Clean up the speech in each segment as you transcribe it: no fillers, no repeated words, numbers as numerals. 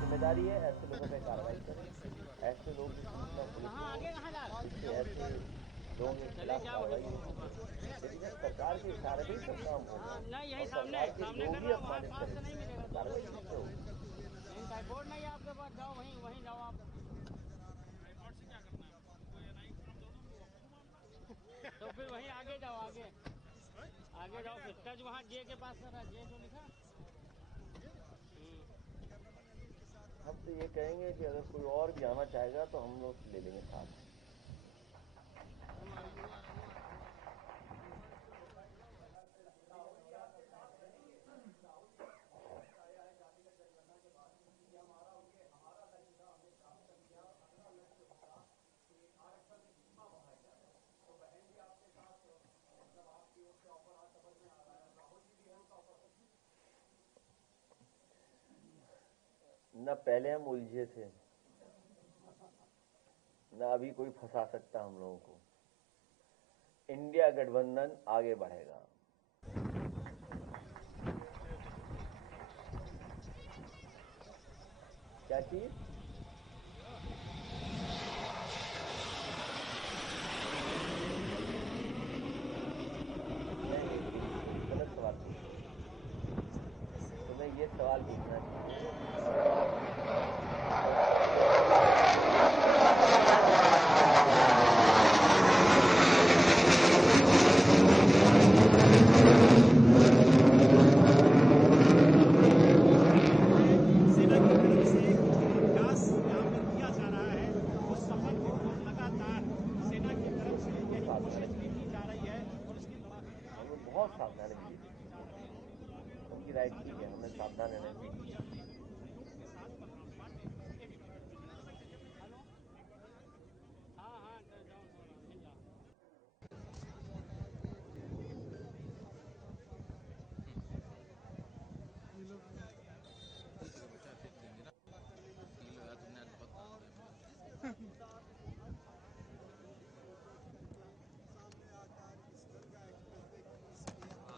जिम्मेदारी है ऐसे लोगों पे कार्रवाई करें, ऐसे लोगों की सूचना पुलिस को, जिससे ऐसे लोगों के खिलाफ कार्रवाई हो सके। लेकिन जब सरकार के इशारे पे ही सब काम होगा और सरकार के लोग ही अपमानित करेंगे तो कार्रवाई कैसे होगी? टाइपोर्ड नहीं है आपके पास, जाओ वहीं वहीं जाओ आप। तो फिर वहीं आगे जाओ, आगे आगे जाओ, फिर टच वहाँ जे के पास कर रहा है, जे जो लिखा। हम तो ये कहेंगे कि अगर कोई और भी आना चाहेगा तो हम लोग ले लेंगे साथ। न पहले हम उलझे थे, न अभी कोई फंसा सकता हम लोगों को। इंडिया गठबंधन आगे बढ़ेगा। क्या चीज? गलत सवाल पूछा। तुम्हें ये सवाल पूछना बहुत सावधानी ली थी। उनकी राइट ठीक है, हमने सावधान रहने की। हाँ हाँ जाओ जाओ मिल जाओ।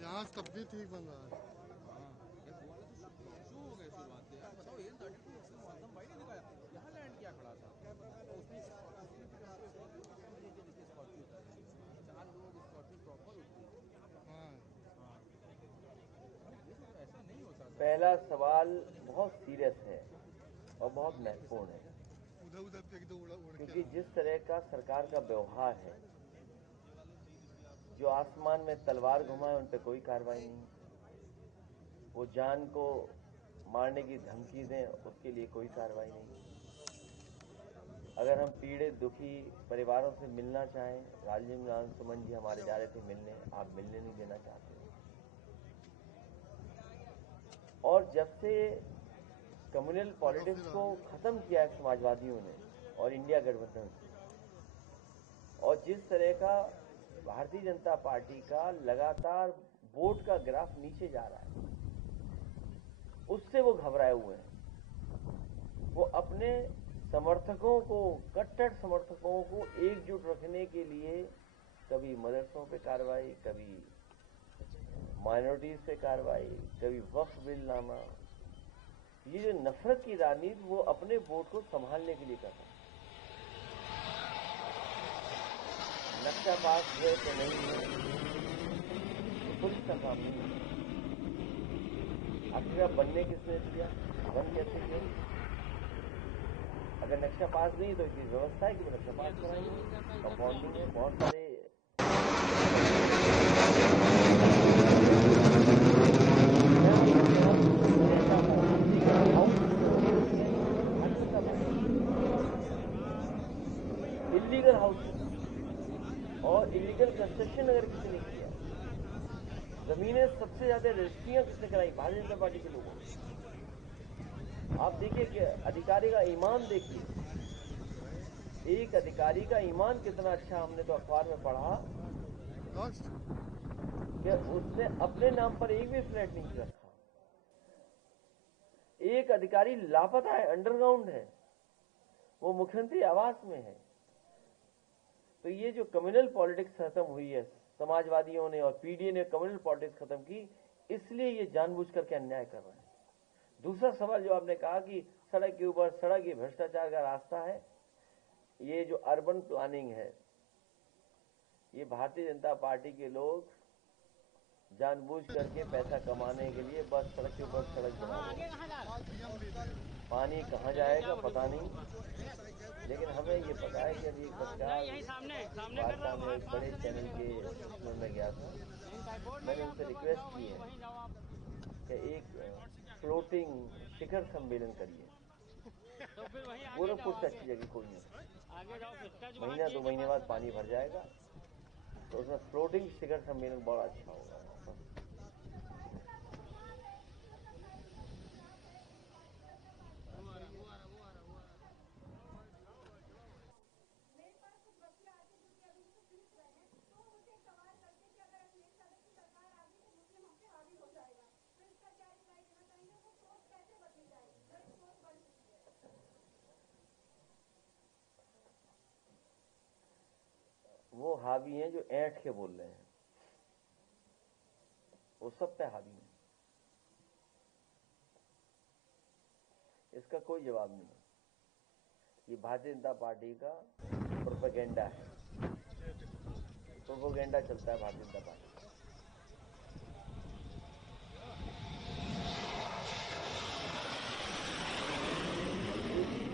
यहाँ तब भी ठीक बन रहा है। बताओ ये 32 मौसम भाई ने दिखाया यहाँ लैंड क्या खड़ा था उसमें स्कॉर्पियो था 4 लोग स्कॉर्पियो प्रॉपर उतरे। ऐसा नहीं होता। पहला सवाल बहुत सीरियस है और बहुत महत्वपूर्ण है, उधर उधर फेंक दो, उड़ के क्योंकि जिस तरह का सरकार का व्यवहार है, जो आसमान में तलवार घुमाए उन पर कोई कार्रवाई नहीं, वो जान को मारने की धमकी दें उसके लिए कोई कार्रवाई नहीं। अगर हम पीड़ित दुखी परिवारों से मिलना चाहें, राजीव गांधी सुमन जी हमारे जा रहे थे मिलने, आप मिलने नहीं देना चाहते। और जब से कम्युनल पॉलिटिक्स को खत्म किया है समाजवादियों ने और इंडिया गठबंधन से, और जिस तरह का भारतीय जनता पार्टी का लगातार वोट का ग्राफ नीचे जा रहा है, उससे वो घबराए हुए हैं। वो अपने समर्थकों को, कट्टर समर्थकों को एकजुट रखने के लिए कभी मदरसों पे कार्रवाई, कभी माइनॉरिटीज पे कार्रवाई, कभी वक्फ बिल लाना, ये जो नफरत की राजनीति वो अपने वोट को संभालने के लिए कर रहे हैं। नक्शा पास है तो नहीं है, पुलिस का काम नहीं है। आखिर बनने किसने दिया, बन कैसे गया? अगर नक्शा पास नहीं तो इसकी व्यवस्था है कि वो नक्शा पास कराएंगे, कंपाउंडिंग है, बहुत सारे इलीगल हाउसिंग और इलीगल कंस्ट्रक्शन अगर किसी ने किया, जमीनें सबसे ज्यादा रजिस्ट्रियां किसने कराई? भारतीय जनता पार्टी के लोगों ने। आप देखिए कि अधिकारी का ईमान देखिए, एक अधिकारी का ईमान कितना अच्छा, हमने तो अखबार में पढ़ा कि उसने अपने नाम पर एक भी फ्लैट नहीं रखा। एक अधिकारी लापता है, अंडरग्राउंड है, वो मुख्यमंत्री आवास में है। तो ये जो कम्युनल पॉलिटिक्स खत्म हुई है, समाजवादियों ने और पीडीए ने कम्युनल पॉलिटिक्स खत्म की, इसलिए ये जानबूझ करके अन्याय कर रहे हैं। दूसरा सवाल जो आपने कहा कि सड़क के ऊपर सड़क ये भ्रष्टाचार का रास्ता है, ये जो अर्बन प्लानिंग है, ये भारतीय जनता पार्टी के लोग जानबूझ करके पैसा कमाने के लिए बस सड़क के ऊपर सड़क बना रहे हैं। पानी कहाँ जाएगा पता नहीं, लेकिन हमें ये पता है कि अभी एक पत्रकार वार्ता में एक बड़े चैनल के उसमें मैं गया था, मैंने उनसे रिक्वेस्ट की है कि एक फ्लोटिंग शिखर सम्मेलन करिए। गोरखपुर से अच्छी जगह कोई नहीं, महीना 2 महीने बाद पानी भर जाएगा, तो उसमें फ्लोटिंग शिखर सम्मेलन बड़ा अच्छा होगा। वो हावी हैं जो ऐंठ के बोल रहे हैं, वो सब पे हावी हैं, इसका कोई जवाब नहीं है। ये भारतीय जनता पार्टी का प्रोपेगेंडा है, प्रोपेगेंडा चलता है भारतीय जनता पार्टी का।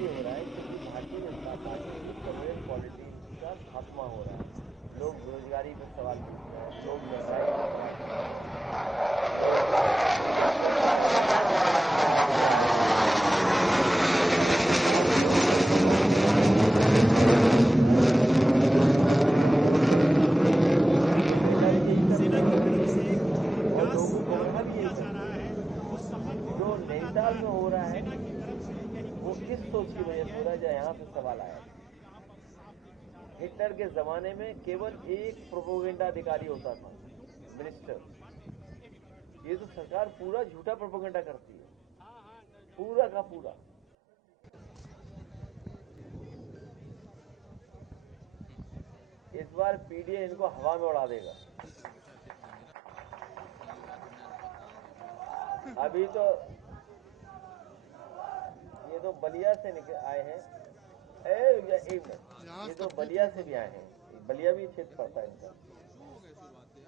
ये हो रहा है कि भारतीय जनता पार्टी की कम्युनिस्ट पॉलिटिक्स का खात्मा हो रहा है। लोग बेरोजगारी पर सवाल पूछ रहे हैं, लोग महंगाई जो नैनीताल में हो रहा है वो किस सोच की वजह से हो रहा है, जो यहाँ पे सवाल आया। हिटलर के जमाने में केवल एक प्रोपेगेंडा अधिकारी होता था, मिनिस्टर। ये तो सरकार पूरा झूठा प्रोपेगेंडा करती है, पूरा का पूरा। इस बार पीडीए इनको हवा में उड़ा देगा। अभी तो ये तो बलिया से निकल आए हैं, एक मिनट, ये तो बलिया से भी आए हैं, बलिया भी क्षेत्र पड़ता है इनका।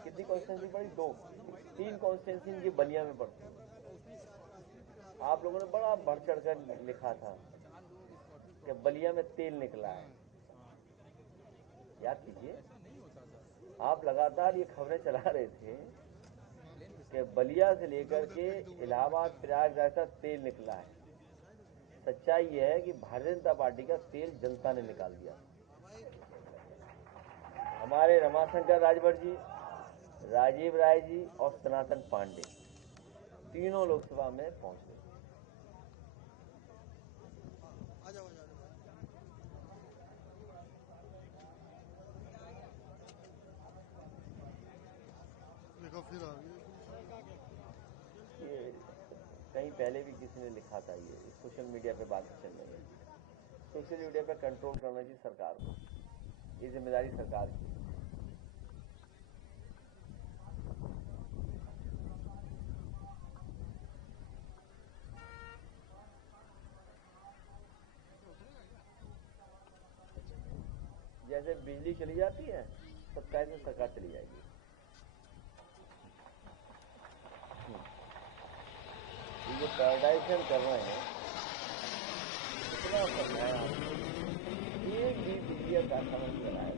कितनी कॉन्स्टिट्यूंसी पड़ी? 3 कॉन्स्टिट्यूंसी इनकी बलिया में पड़ती है। आप लोगों ने बड़ा बढ़ चढ़ कर लिखा था कि बलिया में तेल निकला है, याद कीजिए। आप लगातार ये खबरें चला रहे थे कि बलिया से लेकर के इलाहाबाद प्रयागराज तक तेल निकला है। सच्चाई यह है कि भारतीय जनता पार्टी का तेल जनता ने निकाल दिया। हमारे रमाशंकर राजभर जी, राजीव राय जी और सनातन पांडे तीनों लोकसभा में पहुंच गए। फिर आ गई। ये कहीं पहले भी किसी ने लिखा था, ये सोशल मीडिया पे बात चल रही है। सोशल मीडिया पे कंट्रोल करना चाहिए सरकार को, ये जिम्मेदारी सरकार की है। जैसे बिजली चली जाती है, 27 में सरकार चली जाएगी। ये जो पैराडाइजेशन कर रहे हैं, कितना समझाया एक भी बिजली कारखाना नहीं लगाया।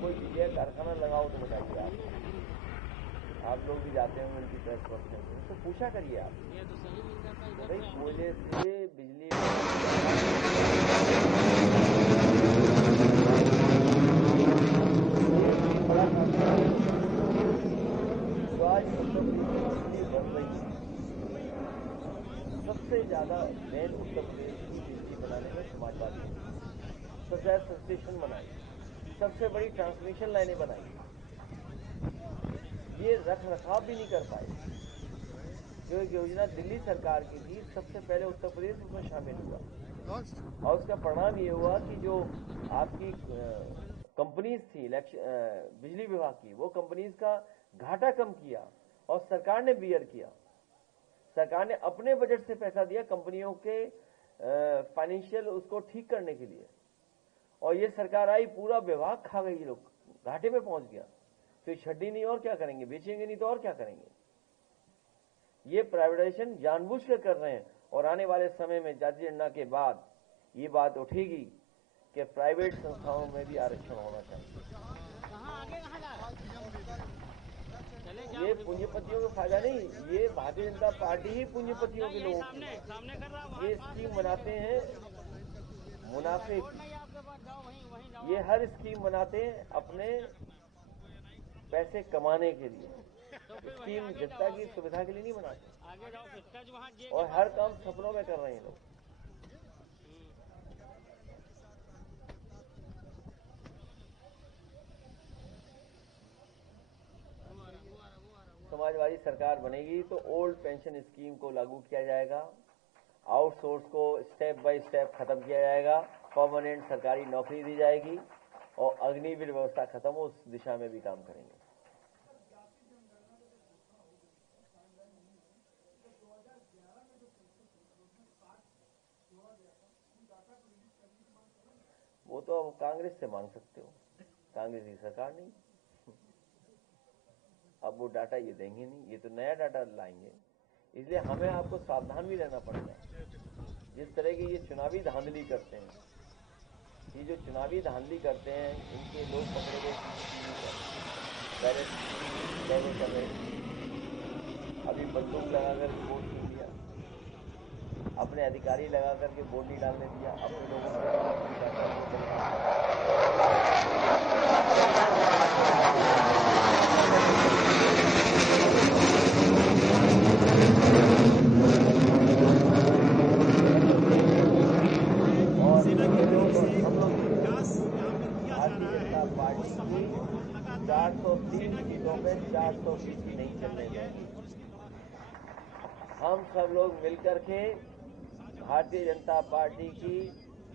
कोई बिजली कारखाना लगाओ तो बताइए। आप लोग भी जाते होंगे उनकी प्रेस कॉन्फ्रेंस में, तो पूछा करिए आप, भाई कोयले से बिजली सबसे ज्यादा मेन उत्तर प्रदेश की बिजली बनाने में समाजवादी सबसे ज्यादा सबस्टेशन बनाई, सबसे बड़ी ट्रांसमिशन लाइनें बनाई, ये रख रखाव भी नहीं कर पाए। जो एक योजना दिल्ली सरकार की थी, सबसे पहले उत्तर प्रदेश उसमें शामिल हुआ, और उसका परिणाम ये हुआ कि जो आपकी कंपनीज थी बिजली विभाग की, वो कंपनीज का घाटा कम किया और सरकार ने बियर किया। सरकार ने अपने बजट से पैसा दिया कंपनियों के फाइनेंशियल उसको ठीक करने के लिए, और ये सरकार आई पूरा विभाग खा गई, लोग घाटे में पहुंच गया। तो छड्डी नहीं और क्या करेंगे, बेचेंगे नहीं तो और क्या करेंगे। ये प्राइवेटाइजेशन जानबूझ कर रहे हैं, और आने वाले समय में जाति जनगणना के बाद ये बात उठेगी कि प्राइवेट संस्थाओं में भी आरक्षण होना चाहिए। कहाँ आगे कहाँ जा रहा है? चले जाओ। ये पूंजीपतियों को फायदा नहीं, ये भारतीय जनता पार्टी ही पूंजीपतियों के लोगों सामने सामने कर रहा हूँ। ये स्कीम बनाते हैं मुनाफे और नहीं आपके पास, जाओ वहीं वहीं जाओ। ये हर स्कीम बनाते हैं अपने पैसे कमाने के लिए। तो फिर वहीं स्कीम आगे जनता जाओ, की सुविधा के लिए नहीं बनाते, आगे जाओ फिर वहाँ जे और हर काम सपनों में कर रहे हैं लोग। समाजवादी सरकार बनेगी तो ओल्ड पेंशन स्कीम को लागू किया जाएगा, आउटसोर्स को स्टेप बाय स्टेप खत्म किया जाएगा, परमानेंट सरकारी नौकरी दी जाएगी, और अग्निवीर व्यवस्था खत्म हो, उस दिशा में भी काम करेंगे। वो तो अब कांग्रेस से मांग सकते हो, कांग्रेस की सरकार नहीं। अब वो डाटा ये देंगे नहीं, ये तो नया डाटा लाएंगे, इसलिए हमें आपको सावधान भी रहना पड़ेगा। जिस तरह की ये चुनावी धांधली करते हैं, ये जो चुनावी धांधली करते हैं, इनके लोग पकड़े गए बैलेट कर रहे हैं, अभी बंदूक लगाकर वोट नहीं दिया, अपने अधिकारी लगा करके वोट नहीं डालने दिया, अपने लोगों को पार्टी की 403 सीटों में 420 नहीं चलने देंगे। हम सब लोग मिलकर के भारतीय जनता पार्टी की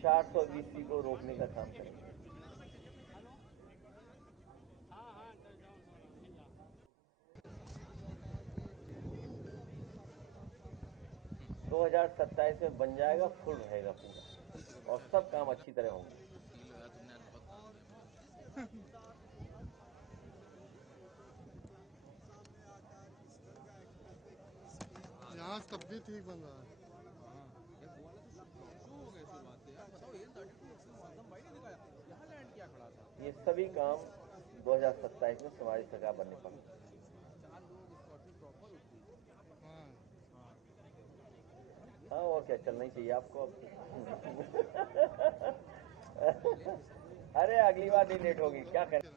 420 को रोकने का काम करेंगे। 2027 में बन जाएगा, फुल रहेगा पूरा, और सब काम अच्छी तरह होंगे। यहाँ तब भी ठीक बन रहा है। ये सभी काम 2027 में हमारी सरकार बनने पर। हाँ, और क्या चलना ही चाहिए आपको अब। अरे अगली बार नहीं लेट होगी, क्या करें।